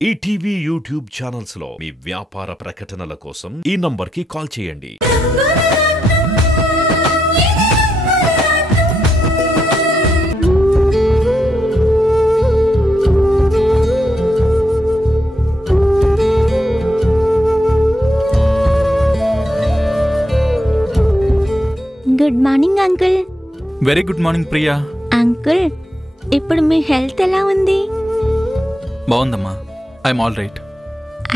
ETV YouTube channels లో మీ వ్యాపార ప్రకటనల కోసం ఈ నంబర్కి కాల్ చేయండి. Good morning uncle. Very good morning Priya. Uncle, ఇప్పుడు మీ హెల్త్ ఎలా ఉంది? బాగుందమ్మా, ఐఎమ్ ఆల్ రైట్.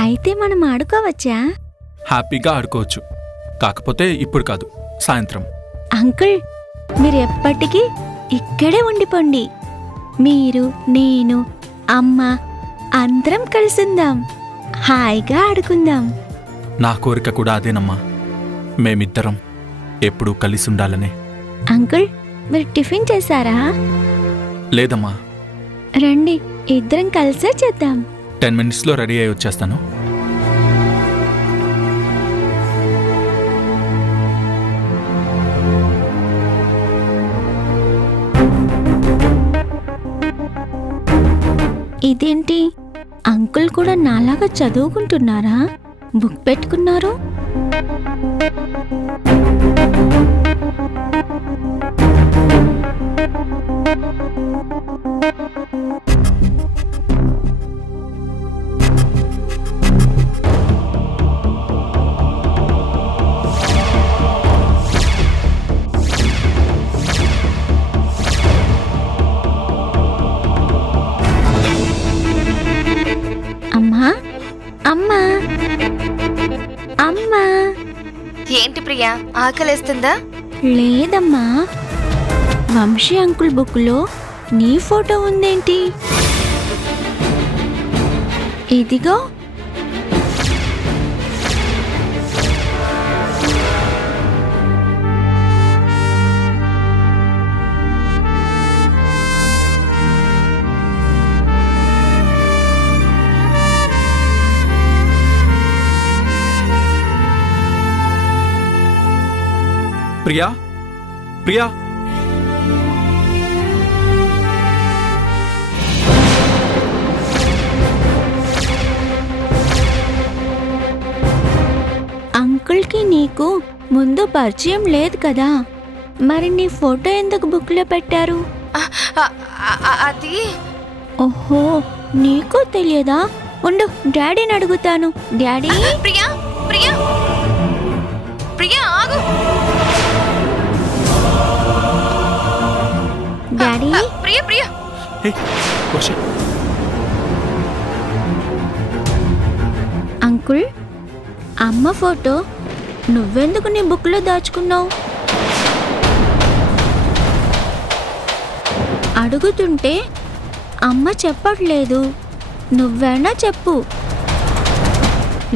అయితే మనం ఆడుకోవచ్చా? హ్యాపీగా ఆడుకోవచ్చు, కాకపోతే ఇప్పుడు కాదు, సాయంత్రం. అంకుల్, మీరు ఎప్పటికీ ఇక్కడే ఉండిపోండి. మీరు, నేను, అమ్మ అందరం కలిసిందాం, హాయిగా ఆడుకుందాం. నా కోరిక కూడా అదేనమ్మా, మేమిద్దరం ఎప్పుడూ కలిసి ఉండాలనే. అంకుల్, మీరు టిఫిన్ చేశారా? లేదమ్మా. రండి, ఇద్దరం కలిసే చేద్దాం. 10 minutesలో రెడీ అయి వచ్చేస్తాను. ఇదేంటి, అంకుల్ కూడా నాలాగా చదువుకుంటున్నారా? బుక్ పెట్టుకున్నారు. అమ్మా అమ్మా అమ్మా. ఏంటి ప్రియా, ఆకలేస్తుందా? లేదమ్మా, వంశీ అంకుల్ బుక్లో నీ ఫోటో ఉందేంటి? ఇదిగో. ప్రియా, ప్రియా, అంకుల్కి నీకు ముందు పరిచయం లేదు కదా, మరి నీ ఫోటో ఎందుకు బుక్లో పెట్టారు? అది ఓహో, నీకు తెలియదా? ఉండు, డాడీని అడుగుతాను. డాడీ. ప్రియా, ప్రియా, ప్రియా ఆగు. డాడీ. ప్రియా, ప్రియా. హే వర్ష. అంకుల్, అమ్మ ఫోటో నువ్వెందుకు నీ బుక్లో దాచుకున్నావు? అడుగుతుంటే అమ్మ చెప్పట్లేదు, నువ్వేనా చెప్పు,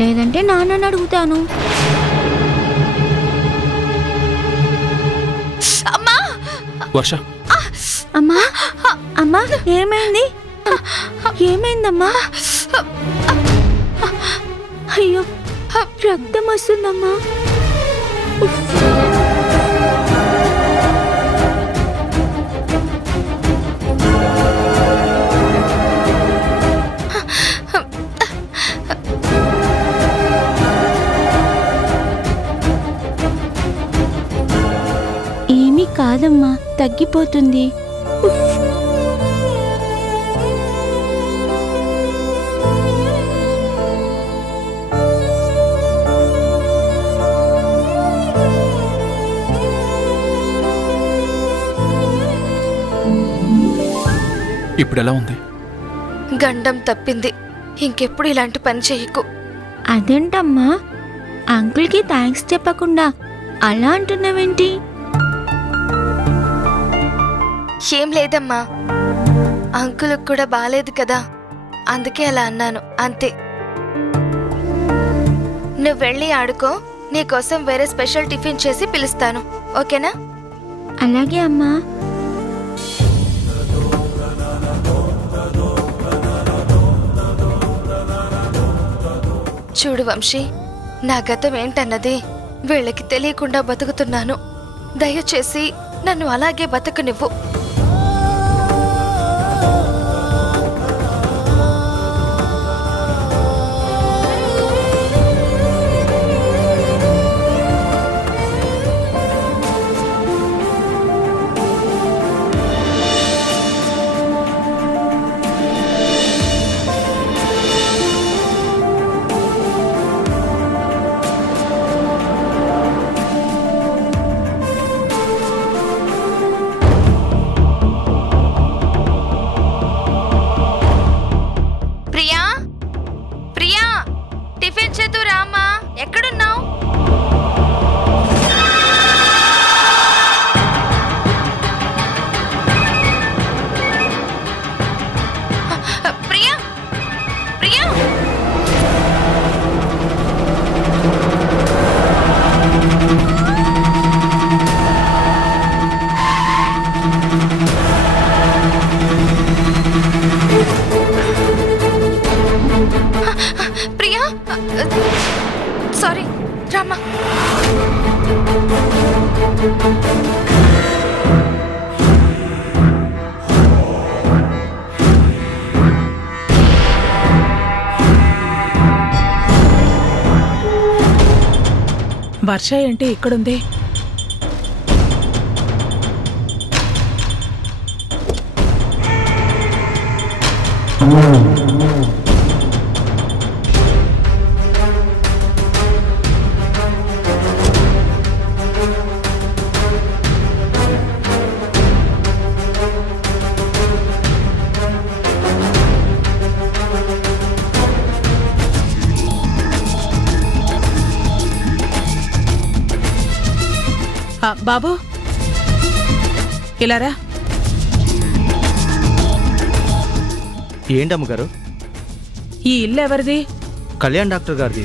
లేదంటే నాన్నని అడుగుతాను. అమ్మా. వర్ష. అమ్మా, అమ్మా, ఏమైంది? ఏమైందమ్మా? అయ్యో, రక్తం వస్తుందమ్మా. ఏమీ కాదమ్మా, తగ్గిపోతుంది. ఇప్పుడు ఎలా ఉంది? గండం తప్పింది, ఇంకెప్పుడు ఇలాంటి పని చెయ్యకు. అదేంటమ్మా, అంకుల్కి థ్యాంక్స్ చెప్పకుండా అలా అంటున్నావేంటి? ఏం లేదమ్మా, అంకులకు కూడా బాలేదు కదా, అందుకే అలా అన్నాను, అంతే. నువ్వు వెళ్ళి ఆడుకో, నీకోసం వేరే స్పెషల్ టిఫిన్ చేసి పిలుస్తాను, ఓకేనా? అలాగే అమ్మా. చూడు వంశీ, నా గతం ఏంటన్నది వీళ్ళకి తెలియకుండా బతుకుతున్నాను. దయచేసి నన్ను అలాగే బతకనివ్వు. ఎక్కడున్నావు? ప్రియా, ప్రియా, ప్రియా, సారీ రామా. వర్ష ఏంటి ఇక్కడుంది? బాబు ఇలారా. ఏంటమ్మగారు? ఈ ఇల్లు ఎవరిది? కళ్యాణ్ డాక్టర్ గారిది.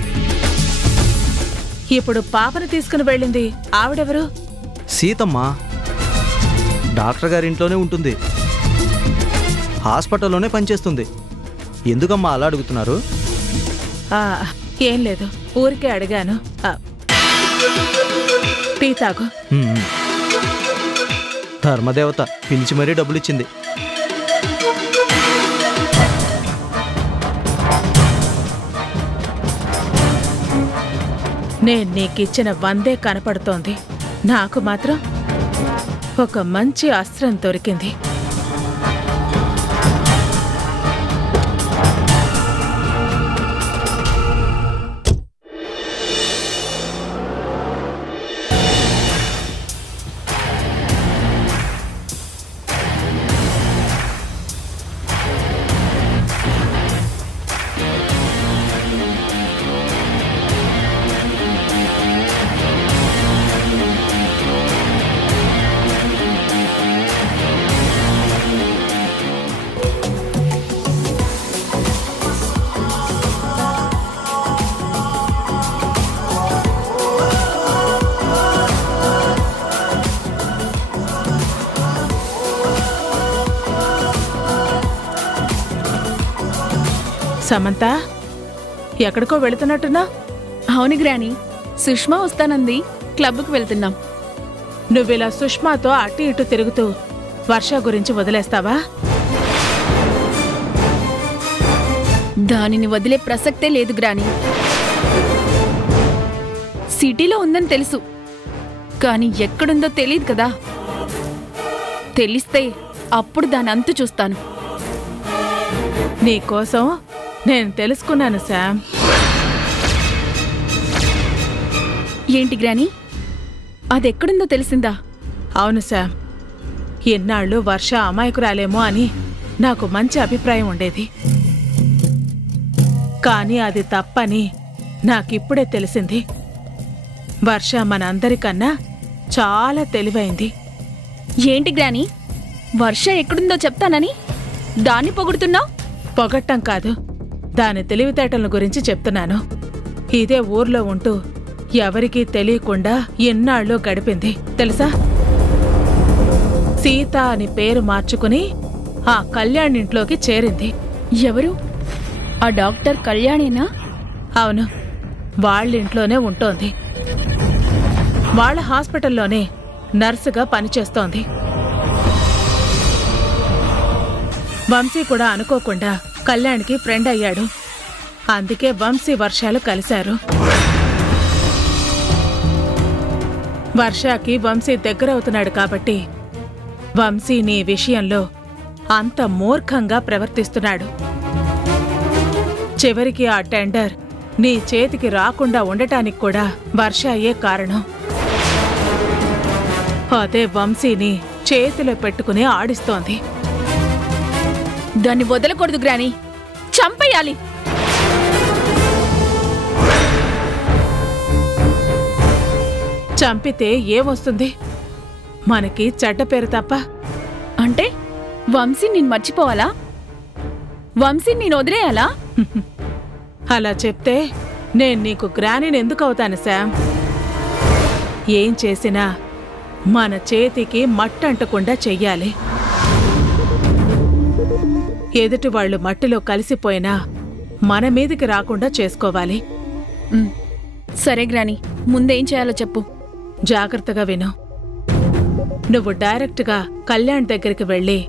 ఇప్పుడు పాపను తీసుకుని వెళ్ళింది ఆవిడెవరు? సీతమ్మ. డాక్టర్ గారి ఇంట్లోనే ఉంటుంది, హాస్పిటల్లోనే పనిచేస్తుంది. ఎందుకమ్మా అలా అడుగుతున్నారు? ఏం లేదు, ఊరికే అడిగాను. టీ తాగు. ధర్మదేవత పిలిచి మరీ డబ్బులు ఇచ్చింది. నేను నీకిచ్చిన 100 కనపడుతోంది, నాకు మాత్రం ఒక మంచి అస్త్రం దొరికింది. సమంత, ఎక్కడికో వెళుతున్నట్టున్నా? అవును గ్రాని, సుష్మా వస్తానంది, క్లబ్కు వెళ్తున్నాం. నువ్విలా సుష్మాతో అటు ఇటు తిరుగుతూ వర్ష గురించి వదిలేస్తావా? దానిని వదిలే ప్రసక్తే లేదు గ్రాని. సిటీలో ఉందని తెలుసు, కానీ ఎక్కడుందో తెలియదు కదా. తెలిస్తే అప్పుడు దాని అంతు చూస్తాను. నీకోసం నేను తెలుసుకున్నాను శామ్. ఏంటి గ్రాని, అదెక్కడుందో తెలిసిందా? అవును శామ్, ఎన్నాళ్ళు వర్ష అమాయకురాలేమో అని నాకు మంచి అభిప్రాయం ఉండేది. కానీ అది తప్పని నాకిప్పుడే తెలిసింది. వర్ష మనందరికన్నా చాలా తెలివైంది. ఏంటి గ్రాని, వర్ష ఎక్కడుందో చెప్తానని దాన్ని పొగుడుతున్నావు? పొగట్టం కాదు, దాని తెలివితేటల గురించి చెప్తున్నాను. ఇదే ఊర్లో ఉంటూ ఎవరికీ తెలియకుండా ఎన్నాళ్ళు గడిపింది తెలుసా? సీత అని పేరు మార్చుకుని ఆ కళ్యాణ్ ఇంట్లోకి చేరింది. ఎవరు? ఆ డాక్టర్ కళ్యాణేనా? అవును, వాళ్ళింట్లోనే ఉంటోంది. వాళ్ళ హాస్పిటల్లోనే నర్సుగా పనిచేస్తోంది. వంశీ కూడా అనుకోకుండా కళ్యాణ్కి ఫ్రెండ్ అయ్యాడు. అందుకే వంశీ వర్షాలు కలిశారు. వర్షాకి వంశీ దగ్గరవుతున్నాడు కాబట్టి వంశీ నీ విషయంలో అంత మూర్ఖంగా ప్రవర్తిస్తున్నాడు. చివరికి ఆ టెండర్ నీ చేతికి రాకుండా ఉండటానికి కూడా వర్షాయే కారణం. అదే వంశీని చేతిలో పెట్టుకుని ఆడిస్తోంది. దాన్ని వదలకూడదు గ్రాని, చంపేయాలి. చంపితే ఏమొస్తుంది? మనకి చెడ్డ పేరు తప్ప. అంటే వంశీ నేను మర్చిపోవాలా? వంశీ నేను వదిలేయాలా? అలా చెప్తే నేను నీకు గ్రానీని ఎందుకు అవుతాను శామ్? ఏం చేసినా మన చేతికి మట్టంటకుండా చెయ్యాలి. ఎదుటి వాళ్ళు మట్టిలో కలిసిపోయినా మన మీదికి రాకుండా చేసుకోవాలి. సరే గ్రాని, ముందేం చేయాలో చెప్పు. జాగ్రత్తగా విను. నువ్వు డైరెక్ట్గా కళ్యాణ్ దగ్గరికి వెళ్ళి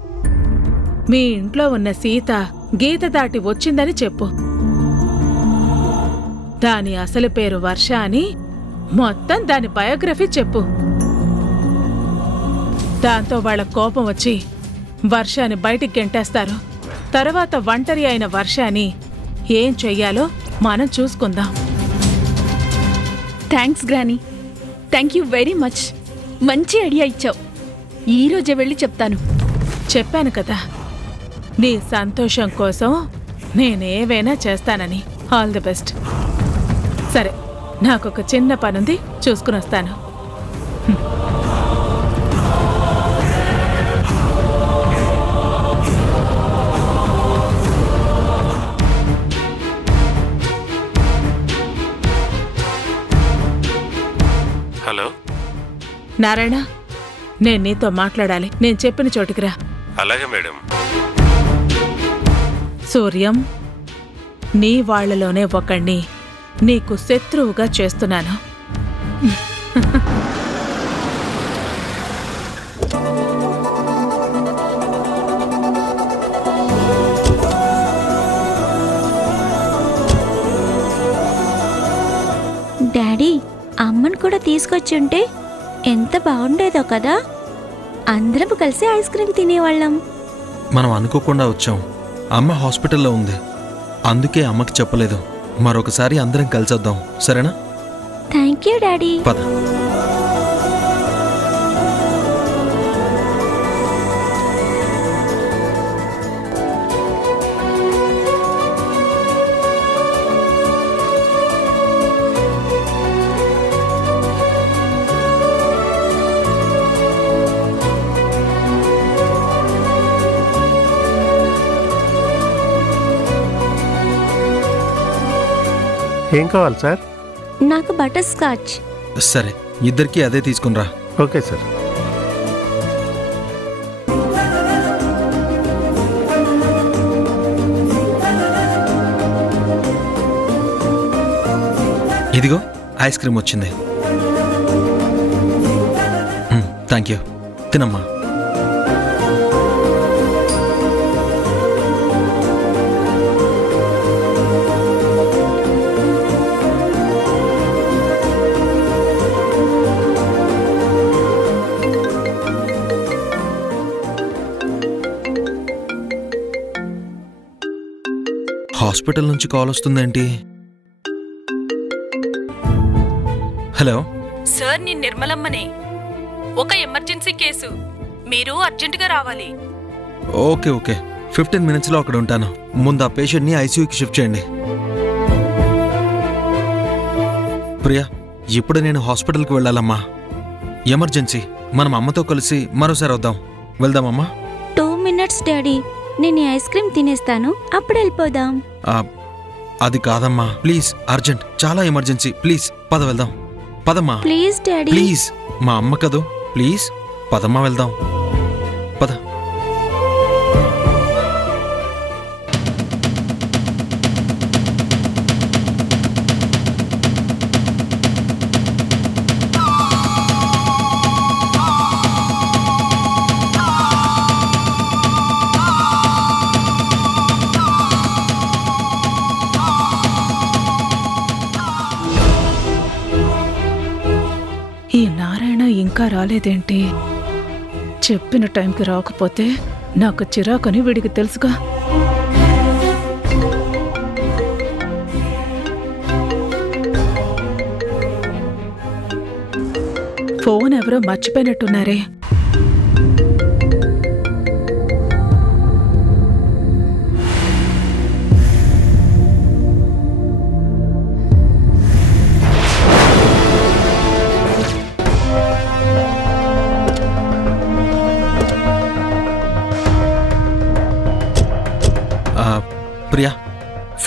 మీ ఇంట్లో ఉన్న సీత గీత దాటి వచ్చిందని చెప్పు. దాని అసలు పేరు వర్ష అని మొత్తం దాని బయోగ్రఫీ చెప్పు. దాంతో వాళ్ళ కోపం వచ్చి వర్షాన్ని బయటికి గెంటేస్తారు. తర్వాత ఒంటరి అయిన వర్షాన్ని ఏం చెయ్యాలో మనం చూసుకుందాం. Thanks granny, thank you very much. మంచి ఐడియా ఇచ్చావు. ఈరోజే వెళ్ళి చెప్తాను. చెప్పాను కదా, నీ సంతోషం కోసం నేనేవైనా చేస్తానని. All the best. సరే, నాకొక చిన్న పనుంది, చూసుకుని వస్తాను. హలో నారాయణ, నేను నీతో మాట్లాడాలి. నేను చెప్పిన చోటికి రా. అలాగే మేడం. సూర్యం, నీ వాళ్లలోనే ఒకణ్ణి నీకు శత్రువుగా చేస్తున్నాను. డాడీ, అమ్మను కూడా తీసుకొచ్చుంటే ఎంత బాగుండేదో కదా. అందరం కలిసి ఐస్ క్రీమ్ తినేవాళ్ళం. మనం అనుకోకుండా వచ్చాం. అమ్మ హాస్పిటల్లో ఉంది, అందుకే అమ్మకి చెప్పలేదు. మరొకసారి అందరం కలిసొద్దాం, సరేనా? Thank you daddy. పద. ఏం కావాలి సార్? నాకు బటర్ స్కాచ్. సరే, ఇద్దరికి అదే తీసుకునిరా. Okay sir. ఇదిగో ఐస్ క్రీమ్ వచ్చింది. Thank you. తినమ్మా. హాస్పిటల్ నుంచి కాల్ వస్తుందేంటి? హలో సార్, నేను నిర్మలమ్మనే. ఒక ఎమర్జెన్సీ కేసు, మీరు అర్జెంటుగా రావాలి. ఓకే ఓకే, 15 మినిట్స్లో అక్కడ ఉంటాను. ముందు ఆ పేషెంట్ని ఐసీయూకి షిఫ్ట్ చేయండి. ప్రియా, ఇప్పుడు నేను హాస్పిటల్కి వెళ్ళాలమ్మా. ఎమర్జెన్సీ. మనం అమ్మతో కలిసి మరోసారి వద్దాం. వెళ్దామమ్మా. 2 మినిట్స్ డాడీ, నేను ఐస్ క్రీమ్ తినేస్తాను, అప్పుడు వెళ్ళిపోదాం. అది కాదమ్మా, ప్లీజ్, అర్జెంట్, చాలా ఎమర్జెన్సీ. ప్లీజ్ పద, వెళ్దాం. పదమ్మా ప్లీజ్ డాడీ. ప్లీజ్, మా అమ్మ కదూ, ప్లీజ్ పదమ్మా, వెళ్దాం. పద. ఈ నారాయణ ఇంకా రాలేదేంటి? చెప్పిన టైంకి రాకపోతే నాకు చిరాకని వీడికి తెలుసుగా. ఫోన్ ఎవరో మర్చిపోయినట్టున్నారే.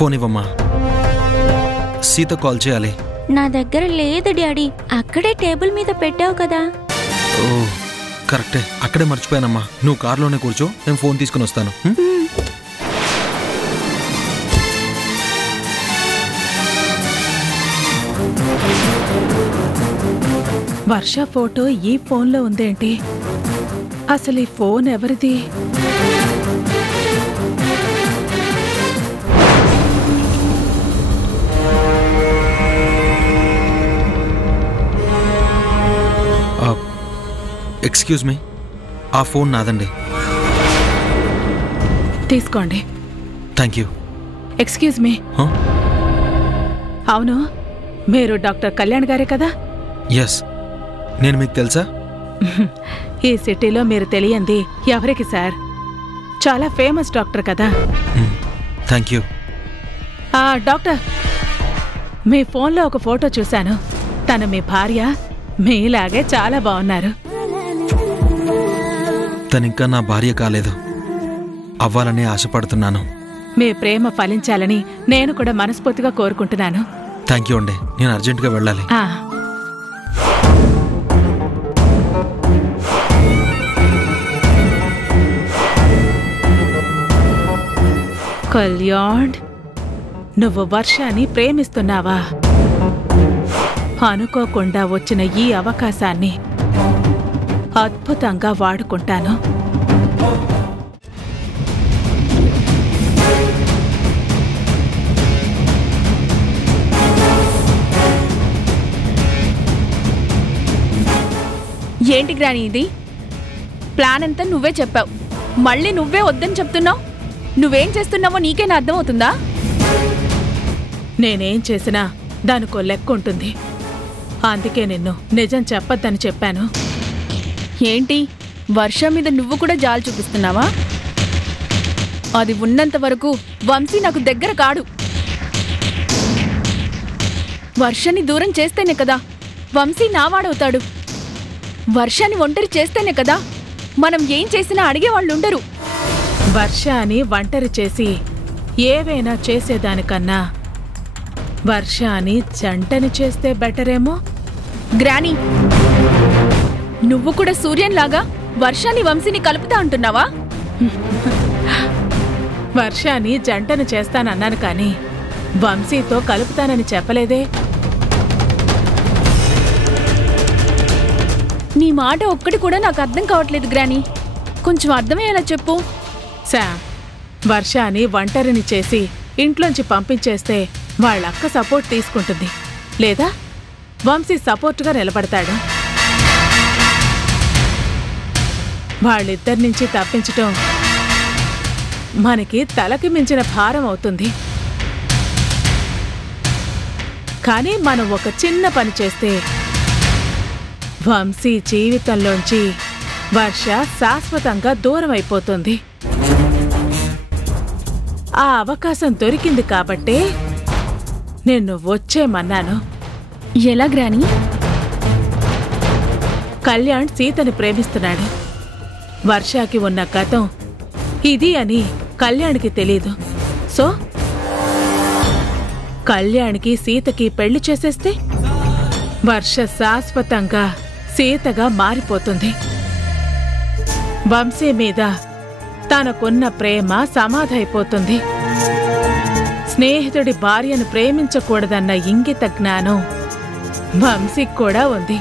ఫోన్ ఇవ్వమ్మా. సీత కాల్ చేయాలి. నా దగ్గర లేదు డాడీ, అక్కడే టేబుల్ మీద పెట్టావు కదా. ఓ కరెక్టే, అక్కడే మర్చిపోయానమ్మా. నువ్వు కార్లోనే కూర్చో, నేను ఫోన్ తీసుకుని వస్తాను. వర్ష ఫోటో ఈ ఫోన్లో ఉందేంటి? అసలు ఈ ఫోన్ ఎవరిది? ఎక్స్క్యూజ్ మీ, ఆ ఫోన్ నాదండి. తీసుకోండి. Thank you. Excuse me. అవును, మీరు డాక్టర్ కళ్యాణ్ గారే కదా? ఎస్. నేను మీకు తెలుసా? ఈ సిటీలో మీరు తెలియంది ఎవరికి సార్? చాలా ఫేమస్ డాక్టర్ కదా. Thank you. డాక్టర్, మీ ఫోన్లో ఒక ఫోటో చూశాను. తను మీ భార్య, మీలాగే చాలా బాగున్నారు. తనింకా నా భార్య కాలేదు, అవ్వాలని ఆశపడుతున్నాను. మీ ప్రేమ ఫలించాలని నేను కూడా మనస్ఫూర్తిగా కోరుకుంటున్నాను. థ్యాంక్ యూ అండి. నేను అర్జెంటుగా వెళ్ళాలి. కళ్యాణ్, నువ్వు వర్షాన్ని ప్రేమిస్తున్నావా? అనుకోకుండా వచ్చిన ఈ అవకాశాన్ని అద్భుతంగా వాడుకుంటాను. ఏంటి గ్రాని ఇది? ప్లాన్ అంతా నువ్వే చెప్పావు, మళ్ళీ నువ్వే వద్దని చెప్తున్నావు. నువ్వేం చేస్తున్నావో నీకేనా అర్థమవుతుందా? నేనేం చేసినా దానికో లెక్క ఉంటుంది. అందుకే నిన్ను నిజం చెప్పొద్దని చెప్పాను. ఏంటి, వర్షం మీద నువ్వు కూడా జాలి చూపిస్తున్నావా? అది ఉన్నంత వరకు వంశీ నాకు దగ్గర కాడు. వర్షాన్ని దూరం చేస్తేనే కదా వంశీ నావాడవుతాడు. వర్షాన్ని ఒంటరి చేస్తేనే కదా మనం ఏం చేసినా అడిగేవాళ్ళుండరు. వర్షాన్ని ఒంటరి చేసి ఏవైనా చేసేదానికన్నా వర్షాన్ని జంటని చేస్తే బెటరేమో. గ్రాని, నువ్వు కూడా సూర్యంలాగా వర్షాన్ని వంశీని కలుపుతా అంటున్నావా? వర్షాన్ని జంటను చేస్తానన్నాను కానీ వంశీతో కలుపుతానని చెప్పలేదే. నీ మాట ఒక్కటి కూడా నాకు అర్థం కావట్లేదు గ్రాని. కొంచెం అర్థమయ్యేలా చెప్పు. శామ్, వర్షాన్ని ఒంటరిని చేసి ఇంట్లోంచి పంపించేస్తే వాళ్ళక్క సపోర్ట్ తీసుకుంటుంది, లేదా వంశీ సపోర్టుగా నిలబడతాడు. వాళ్ళిద్దరి నుంచి తప్పించటం మనకి తలకి మించిన భారం అవుతుంది. కానీ మనం ఒక చిన్న పని చేస్తే వంశీ జీవితంలోంచి వర్ష శాశ్వతంగా దూరం అయిపోతుంది. ఆ అవకాశం దొరికింది కాబట్టే నిన్ను వచ్చేమన్నాను. ఎలా గ్రాని? కళ్యాణ్ సీతని ప్రేమిస్తున్నాడు. వర్షాకి ఉన్న గతం ఇది అని కళ్యాణ్కి తెలీదు. సో కళ్యాణ్కి సీతకి పెళ్లి చేసేస్తే వర్ష శాశ్వతంగా సీతగా మారిపోతుంది. వంశీ మీద తనకున్న ప్రేమ సమాధైపోతుంది. స్నేహితుడి భార్యను ప్రేమించకూడదన్న ఇంగిత జ్ఞానం వంశీకి కూడా ఉంది.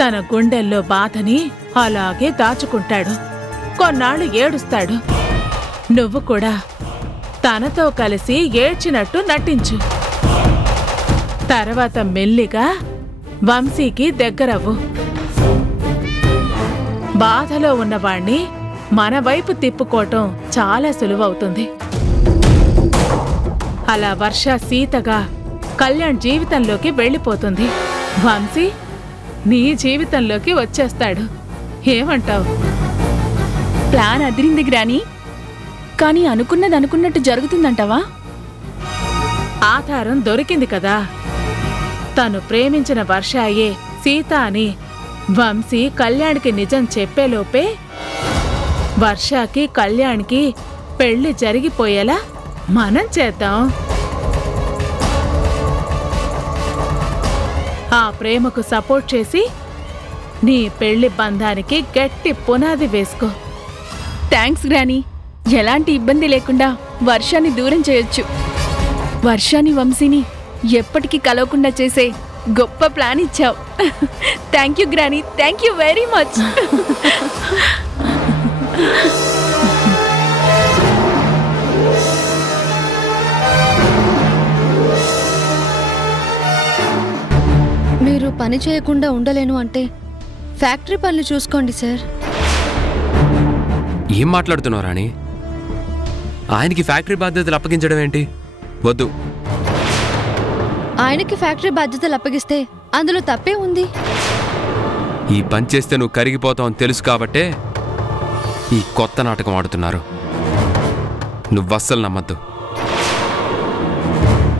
తన గుండెల్లో బాధని అలాగే దాచుకుంటాడు. కొన్నాళ్ళు ఏడుస్తాడు. నువ్వు కూడా తనతో కలిసి ఏడ్చినట్టు నటించు. తర్వాత మెల్లిగా వంశీకి దగ్గరవ్వు. బాధలో ఉన్నవాణ్ణి మన వైపు తిప్పుకోవటం చాలా సులువవుతుంది. అలా వర్ష సీతగా కళ్యాణ్ జీవితంలోకి వెళ్ళిపోతుంది. వంశీ నీ జీవితంలోకి వచ్చేస్తాడు. ఏమంటావు? ప్లాన్ అదిరింది గ్రాని, కానీ అనుకున్నది అనుకున్నట్టు జరుగుతుందంటావా? ఆధారం దొరికింది కదా. తను ప్రేమించిన వర్షాయే సీత అని వంశీ కళ్యాణ్కి నిజం చెప్పేలోపే వర్షాకి కళ్యాణ్కి పెళ్లి జరిగిపోయేలా మనం చేద్దాం. ఆ ప్రేమకు సపోర్ట్ చేసి నీ పెళ్లి బంధానికి గట్టి పునాది వేసుకో. Thanks granny. ఎలాంటి ఇబ్బంది లేకుండా వర్షాన్ని దూరం చేయొచ్చు. వర్షాన్ని వంశీని ఎప్పటికీ కలవకుండా చేసే గొప్ప ప్లాన్ ఇచ్చావు. Thank you granny, thank you very much. మీరు పని చేయకుండా ఉండలేను అంటే ఫ్యాక్టరీ పనులు చూసుకోండి సార్. ఏం మాట్లాడుతున్నావు రాణి? ఆయనకి ఫ్యాక్టరీ బాధ్యతలు అప్పగించడం ఏంటి? వద్దు. ఆయనకి ఫ్యాక్టరీ బాధ్యతలు అప్పగిస్తే అందులో తప్పే ఉంది. ఈ పని చేస్తే నువ్వు కరిగిపోతావు అని తెలుసు కాబట్టే ఈ కొత్త నాటకం ఆడుతున్నారు. నువ్వు అస్సలు నమ్మద్దు.